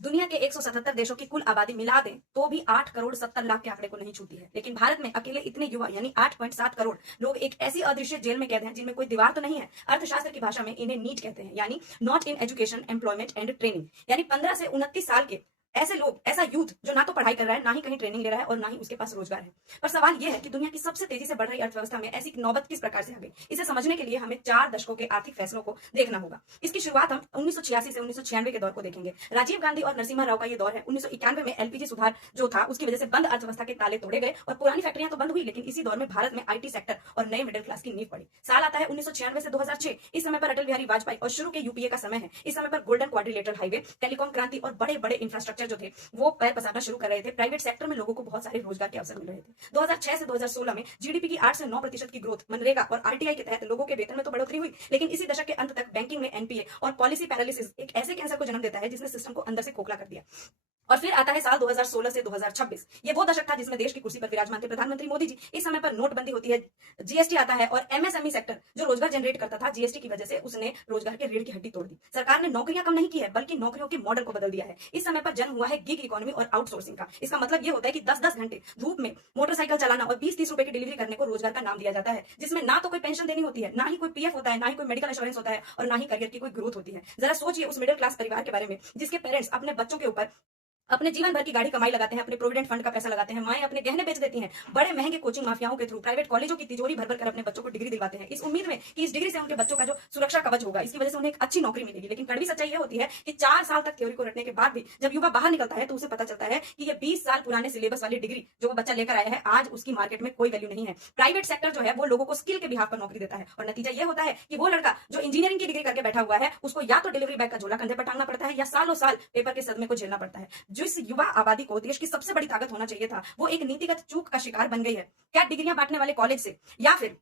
दुनिया के 177 देशों की कुल आबादी मिला दें तो भी 8 करोड़ 70 लाख के आंकड़े को नहीं छूती है। लेकिन भारत में अकेले इतने युवा यानी 8.7 करोड़ लोग एक ऐसी अदृश्य जेल में कैद हैं जिनमें कोई दीवार तो नहीं है। अर्थशास्त्र की भाषा में इन्हें नीट कहते हैं, यानी not in education, employment and training. यानी 15 से 29 साल के ऐसे लोग, ऐसा यूथ जो ना तो पढ़ाई कर रहा है, ना ही कहीं ट्रेनिंग ले रहा है और ना ही उसके पास रोजगार है। पर सवाल यह है कि दुनिया की सबसे तेजी से बढ़ रही अर्थव्यवस्था में ऐसी नौबत किस प्रकार से आ गई। इसे समझने के लिए हमें 4 दशकों के आर्थिक फैसलों को देखना होगा। इसकी शुरुआत हम 1986 से 1996 के दौर को देखेंगे। राजीव गांधी और नरसिम्हा राव का यह दौर है। 1991 में एलपीजी सुधार जो था उसकी वजह से बंद अर्थव्यवस्था के ताले तोड़े गए और पुरानी फैक्ट्रियां तो बंद हुई, लेकिन इसी दौर में भारत में आईटी सेक्टर और नए मिडिल क्लास की नींव पड़ी। साल आता है 1996 से 2006। इस समय पर अटल बिहारी वाजपेयी और शुरू के यूपीए का समय है। इस समय पर गोल्डन क्वाड्रिलेटरल हाईवे, टेलीकॉम क्रांति और बड़े बड़े इंफ्रास्ट्रक्चर जो थे वो पैर पसारना शुरू कर रहे थे। प्राइवेट सेक्टर में लोगों को बहुत सारे रोजगार के अवसर मिल रहे थे। 2006 से 2016 में जीडीपी की 8 से 9% की ग्रोथ, मनरेगा और आरटीआई के तहत लोगों के वेतन में तो बढ़ोतरी हुई, लेकिन इसी दशक के अंत तक बैंकिंग में एनपीए और पॉलिसी पैरालिसिस एक ऐसे कैंसर को जन्म देता है जिसने सिस्टम को अंदर से खोखला कर दिया। और फिर आता है साल 2016 से 2026। ये वो दशक था जिसमें देश की कुर्सी पर विराजमान थे प्रधानमंत्री मोदी जी। इस समय पर नोटबंदी होती है, जीएसटी आता है और एमएसएमई सेक्टर जो रोजगार जनरेट करता था, जीएसटी की वजह से उसने रोजगार के रीढ़ की हड्डी तोड़ दी। सरकार ने नौकरियां कम नहीं की है, बल्कि नौकरियों के मॉडल को बदल दिया है। इस समय पर जन्म हुआ है गिग इकोनॉमी और आउटसोर्सिंग का। इसका मतलब ये होता है कि 10-10 घंटे धूप में मोटरसाइकिल चलाना और 20-30 रुपए की डिलीवरी करने को रोजगार का नाम दिया जाता है, जिसमें ना तो कोई पेंशन देनी होती है, ना ही कोई पीएफ होता है, ना ही कोई मेडिकल इंश्योरेंस होता है और ना ही करियर की कोई ग्रोथ होती है। जरा सोचिए उस मिडिल क्लास परिवार के बारे में जिसके पेरेंट्स अपने बच्चों के ऊपर अपने जीवन भर की गाड़ी कमाई लगाते हैं, अपने प्रोविडेंट फंड का पैसा लगाते हैं, माएं अपने गहने बेच देती हैं, बड़े महंगे कोचिंग माफियाओं के थ्रू प्राइवेट कॉलेजों की तिजोरी भर भर कर अपने बच्चों को डिग्री दिलवाते हैं, इस उम्मीद में कि इस डिग्री से उनके बच्चों का जो सुरक्षा कवच होगा, इसकी वजह से उन्हें एक अच्छी नौकरी मिलेगी। लेकिन कड़वी सच्चाई ये होती है कि 4 साल तक थ्योरी को रटने के बाद भी जब युवा बाहर निकलता है तो उसे पता चलता है कि ये 20 साल पुराने सिलेबस वाली डिग्री जो वो बच्चा लेकर आया है, आज उसकी मार्केट में कोई वैल्यू नहीं है। प्राइवेट सेक्टर जो है वो लोगों को स्किल के बिहाफ पर नौकरी देता है और नतीजा ये होता है कि वो लड़का जो इंजीनियरिंग की डिग्री करके बैठा हुआ है, उसको या तो डिलीवरी बैग का झोला कंधे पर टांगना पड़ता है या सालों साल पेपर के सदमे को झेलना पड़ता है। जिस युवा आबादी को देश की सबसे बड़ी ताकत होना चाहिए था, वो एक नीतिगत चूक का शिकार बन गई है। क्या डिग्रियां बांटने वाले कॉलेज से या फिर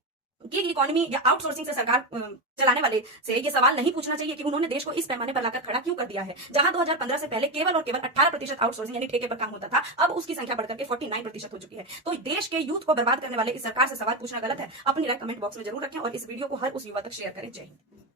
गिग इकोनॉमी या आउटसोर्सिंग से सरकार चलाने वाले से ये सवाल नहीं पूछना चाहिए कि उन्होंने देश को इस पैमाने पर लाकर खड़ा क्यों कर दिया है। जहां 2015 से पहले केवल और केवल 18% आउटसोर्सिंग यानी ठेके पर काम होता था, अब उसकी संख्या बढ़कर के 49% हो चुकी है। तो देश के यूथ को बर्बाद करने वाले इस सरकार से सवाल पूछना गलत है। अपनी राय कमेंट बॉक्स में जरूर रखें और इस वीडियो को हर उस युवा तक शेयर करें। जय हिंद।